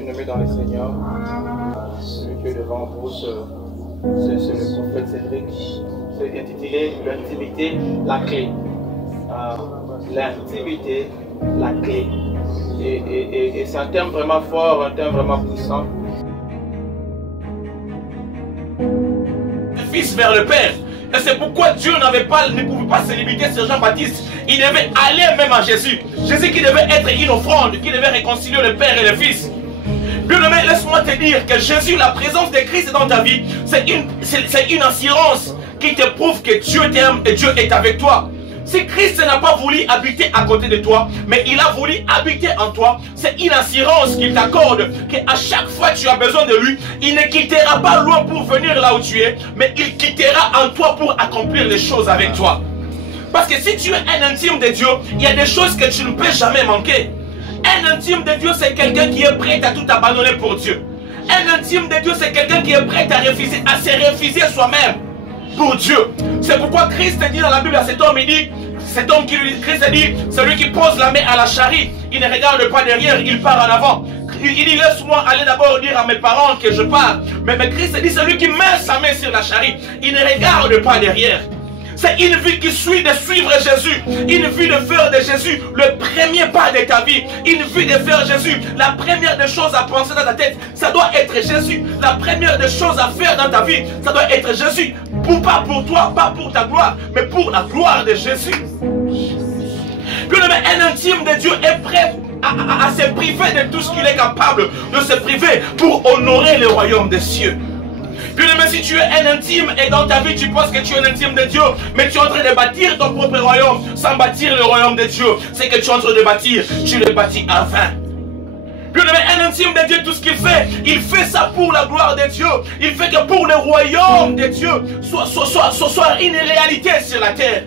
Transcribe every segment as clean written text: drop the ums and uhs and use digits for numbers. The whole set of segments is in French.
bien-aimé dans le Seigneur, celui qui est devant vous, c'est le prophète Cédric. C'est intitulé L'intimité, la clé. L'intimité, la clé. Et c'est un terme vraiment fort, un terme vraiment puissant. Le Fils vers le Père. Et c'est pourquoi Dieu ne pouvait pas se limiter sur Jean-Baptiste. Il devait aller même à Jésus. Jésus qui devait être une offrande, qui devait réconcilier le Père et le Fils. Bien-aimé, laisse-moi te dire que Jésus, la présence de Christ dans ta vie, c'est une assurance qui te prouve que Dieu t'aime et Dieu est avec toi. Si Christ n'a pas voulu habiter à côté de toi, mais il a voulu habiter en toi, c'est une assurance qu'il t'accorde qu'à chaque fois que tu as besoin de lui, il ne quittera pas loin pour venir là où tu es, mais il quittera en toi pour accomplir les choses avec toi. Parce que si tu es un intime de Dieu, il y a des choses que tu ne peux jamais manquer. Un intime de Dieu, c'est quelqu'un qui est prêt à tout abandonner pour Dieu. Un intime de Dieu, c'est quelqu'un qui est prêt à se refuser soi-même pour Dieu. C'est pourquoi Christ dit dans la Bible à cet homme, il dit, Christ dit, celui qui pose la main à la charrie, il ne regarde pas derrière, il part en avant. Il dit, laisse-moi aller d'abord dire à mes parents que je pars. Mais Christ dit, celui qui met sa main sur la charrie, il ne regarde pas derrière. C'est une vie qui suit de suivre Jésus. Une vie de faire de Jésus le premier pas de ta vie. Une vie de faire Jésus. La première des choses à penser dans ta tête, ça doit être Jésus. La première des choses à faire dans ta vie, ça doit être Jésus. Pas pour toi, pas pour ta gloire, mais pour la gloire de Jésus. Un intime de Dieu est prêt à se priver de tout ce qu'il est capable de se priver pour honorer le royaume des cieux. Bien-aimé, si tu es un intime et dans ta vie tu penses que tu es un intime de Dieu, mais tu es en train de bâtir ton propre royaume sans bâtir le royaume de Dieu, c'est que tu es en train de bâtir, tu le bâtis en vain. Bien-aimé, un intime de Dieu, tout ce qu'il fait ça pour la gloire de Dieu. Il fait que pour le royaume de Dieu soit une réalité sur la terre.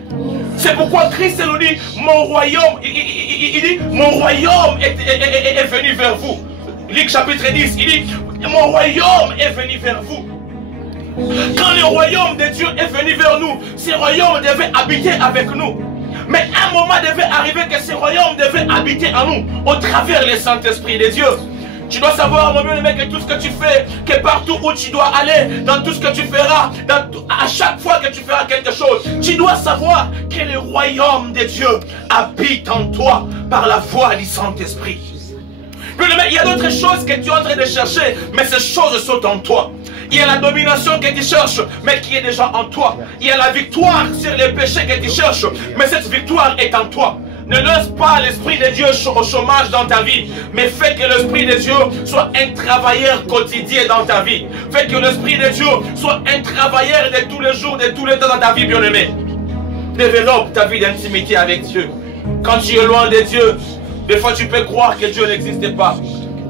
C'est pourquoi Christ nous dit, mon royaume, il dit, mon royaume est venu vers vous. Luc chapitre 10, il dit, mon royaume est venu vers vous. Quand le royaume de Dieu est venu vers nous, ce royaume devait habiter avec nous. Mais un moment devait arriver que ce royaume devait habiter en nous, au travers le Saint-Esprit de Dieu. Tu dois savoir, mon bien-aimé, que tout ce que tu fais, que partout où tu dois aller, dans tout ce que tu feras, à chaque fois que tu feras quelque chose, tu dois savoir que le royaume de Dieu habite en toi par la voix du Saint-Esprit. Il y a d'autres choses que tu es en train de chercher, mais ces choses sont en toi. Il y a la domination que tu cherches, mais qui est déjà en toi. Il y a la victoire sur les péchés que tu cherches, mais cette victoire est en toi. Ne laisse pas l'Esprit de Dieu au chômage dans ta vie, mais fais que l'Esprit de Dieu soit un travailleur quotidien dans ta vie. Fais que l'Esprit de Dieu soit un travailleur de tous les jours, de tous les temps dans ta vie, bien-aimé. Développe ta vie d'intimité avec Dieu. Quand tu es loin de Dieu, des fois tu peux croire que Dieu n'existe pas.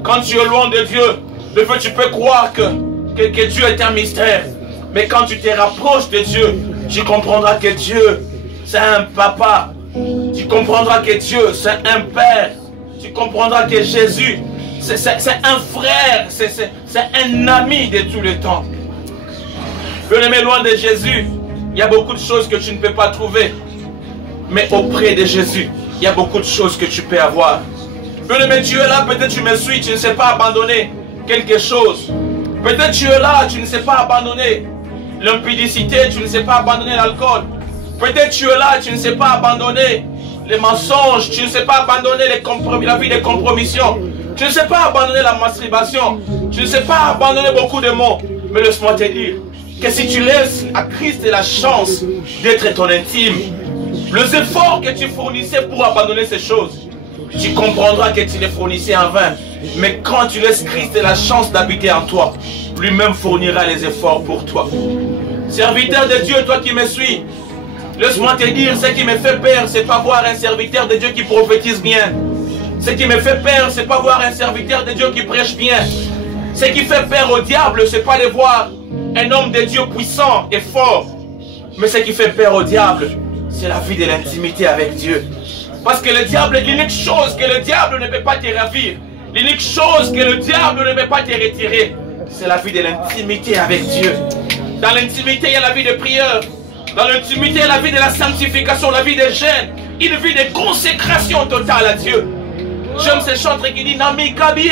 Quand tu es loin de Dieu, des fois tu peux croire que Dieu est un mystère. Mais quand tu te rapproches de Dieu, tu comprendras que Dieu, c'est un papa. Tu comprendras que Dieu, c'est un père. Tu comprendras que Jésus, c'est un frère. C'est un ami de tous les temps. Bien-aimé, loin de Jésus, il y a beaucoup de choses que tu ne peux pas trouver. Mais auprès de Jésus, il y a beaucoup de choses que tu peux avoir. Bien-aimé, tu es là, peut-être tu me suis, tu ne sais pas abandonner quelque chose. Peut-être tu es là, tu ne sais pas abandonner l'impudicité, tu ne sais pas abandonner l'alcool. Peut-être tu es là, tu ne sais pas abandonner les mensonges, tu ne sais pas abandonner la vie de compromission. Tu ne sais pas abandonner la masturbation. Tu ne sais pas abandonner beaucoup de mots. Mais laisse-moi te dire que si tu laisses à Christ la chance d'être ton intime, les efforts que tu fournissais pour abandonner ces choses, tu comprendras que tu les fournissais en vain. Mais quand tu laisses Christ la chance d'habiter en toi, lui-même fournira les efforts pour toi. Serviteur de Dieu, toi qui me suis, laisse-moi te dire, ce qui me fait peur, c'est pas voir un serviteur de Dieu qui prophétise bien. Ce qui me fait peur, c'est pas voir un serviteur de Dieu qui prêche bien. Ce qui fait peur au diable, c'est pas de voir un homme de Dieu puissant et fort. Mais ce qui fait peur au diable, c'est la vie de l'intimité avec Dieu. Parce que le diable, l'unique chose que le diable ne peut pas te ravir, l'unique chose que le diable ne peut pas te retirer, c'est la vie de l'intimité avec Dieu. Dans l'intimité, il y a la vie de prière. Dans l'intimité, il y a la vie de la sanctification, la vie de jeûne, une vie de consécration totale à Dieu. J'aime ce chantre qui dit Nami Kabie,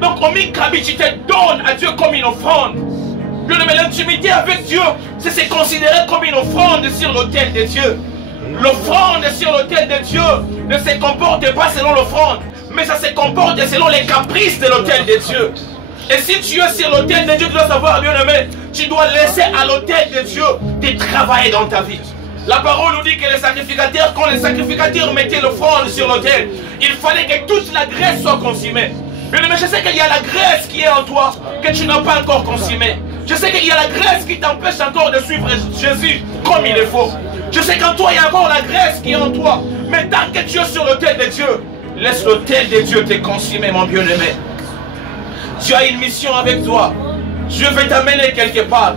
Donc, au Mikabi, tu te donnes à Dieu comme une offrande. Bien-aimé, l'intimité avec Dieu, c'est se considérer comme une offrande sur l'autel de Dieu. L'offrande sur l'autel de Dieu ne se comporte pas selon l'offrande, mais ça se comporte selon les caprices de l'autel de Dieu. Et si tu es sur l'autel de Dieu, tu dois savoir, bien-aimé, tu dois laisser à l'autel de Dieu de travailler dans ta vie. La parole nous dit que les sacrificateurs, quand les sacrificateurs mettaient l'offrande sur l'autel, il fallait que toute la graisse soit consumée. Bien-aimé, je sais qu'il y a la graisse qui est en toi, que tu n'as pas encore consumée. Je sais qu'il y a la graisse qui t'empêche encore de suivre Jésus comme il est faux. Je sais qu'en toi, il y a encore la graisse qui est en toi. Mais tant que tu es sur l'autel de Dieu, laisse l'autel de Dieu te consumer, mon bien-aimé. Tu as une mission avec toi. Dieu veut t'amener quelque part.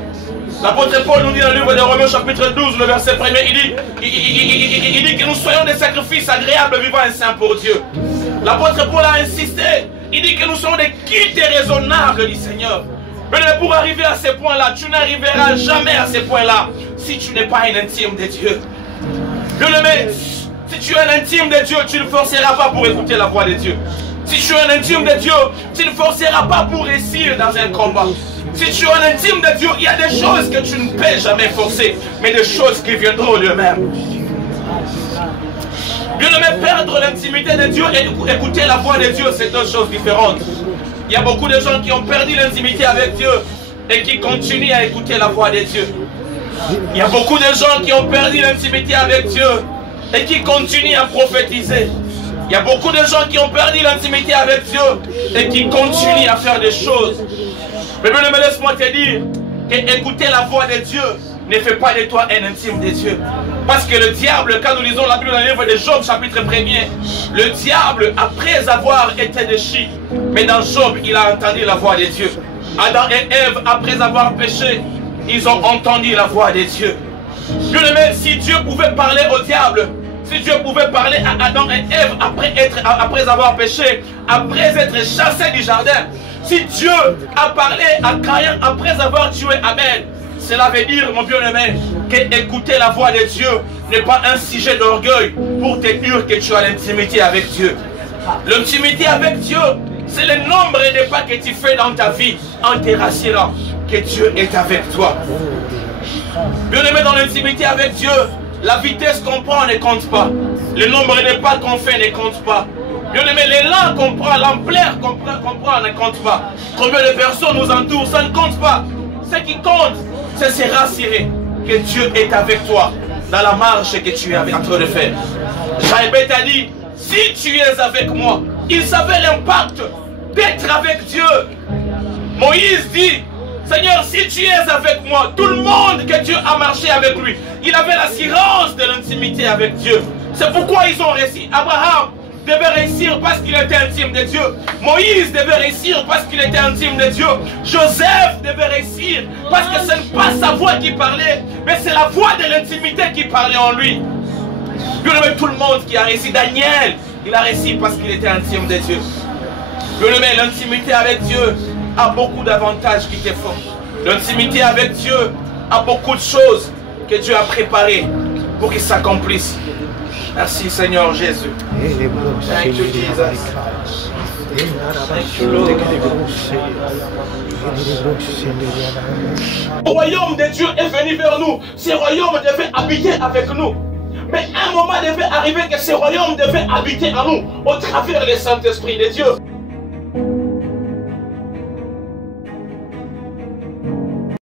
L'apôtre Paul nous dit dans le livre de Romains chapitre 12, le verset 1er, il dit que nous soyons des sacrifices agréables, vivants et saints pour Dieu. L'apôtre Paul a insisté. Il dit que nous sommes des quittes raisonnables du Seigneur. Mais pour arriver à ce point-là, tu n'arriveras jamais à ce point-là si tu n'es pas un intime de Dieu. Bien-aimé, si tu es un intime de Dieu, tu ne forceras pas pour écouter la voix de Dieu. Si tu es un intime de Dieu, tu ne forceras pas pour réussir dans un combat. Si tu es un intime de Dieu, il y a des choses que tu ne peux jamais forcer, mais des choses qui viendront d'eux-mêmes. Bien-aimé, perdre l'intimité de Dieu et écouter la voix de Dieu, c'est deux choses différentes. Il y a beaucoup de gens qui ont perdu l'intimité avec Dieu et qui continuent à écouter la voix de Dieu. Il y a beaucoup de gens qui ont perdu l'intimité avec Dieu et qui continuent à prophétiser. Il y a beaucoup de gens qui ont perdu l'intimité avec Dieu et qui continuent à faire des choses. Mais bien, laisse-moi te dire qu'écouter la voix de Dieu ne fait pas de toi un intime de Dieu. Parce que le diable, quand nous lisons la Bible dans le livre de Job, chapitre 1er, le diable, après avoir été déchu, mais dans Job, il a entendu la voix de Dieu. Adam et Ève, après avoir péché, ils ont entendu la voix de Dieu. Bien aimé, si Dieu pouvait parler au diable, si Dieu pouvait parler à Adam et Ève après avoir péché, après être chassé du jardin, si Dieu a parlé à Caïn après avoir tué Abel, cela veut dire, mon bien-aimé, qu'écouter la voix de Dieu n'est pas un sujet d'orgueil pour te dire que tu as l'intimité avec Dieu. L'intimité avec Dieu, c'est le nombre de pas que tu fais dans ta vie en te rassurant que Dieu est avec toi. Bien-aimé, dans l'intimité avec Dieu, la vitesse qu'on prend ne compte pas. Le nombre de pas qu'on fait ne compte pas. Bien-aimé, l'élan qu'on prend, l'ampleur qu'on prend ne compte pas. Combien de personnes nous entourent, ça ne compte pas. Ce qui compte, c'est se rassurer que Dieu est avec toi dans la marche que tu es en train de faire. Jaïbet a dit, si tu es avec moi, il savait l'impact d'être avec Dieu. Moïse dit, Seigneur, si tu es avec moi, tout le monde que Dieu a marché avec lui, il avait l'assurance de l'intimité avec Dieu. C'est pourquoi ils ont réussi. Abraham devait réussir parce qu'il était intime de Dieu. Moïse devait réussir parce qu'il était intime de Dieu. Joseph devait réussir parce que ce n'est pas sa voix qui parlait, mais c'est la voix de l'intimité qui parlait en lui. Dieu aimé, tout le monde qui a réussi. Daniel, il a réussi parce qu'il était intime de Dieu. Dieu aimé, l'intimité avec Dieu a beaucoup d'avantages qui te font. L'intimité avec Dieu a beaucoup de choses que Dieu a préparées pour qu'ils s'accomplissent. Merci Seigneur Jésus. Thank you Jesus. Thank you Lord. Le royaume de Dieu est venu vers nous. Ce royaume devait habiter avec nous. Mais un moment devait arriver que ce royaume devait habiter en nous au travers du Saint-Esprit de Dieu.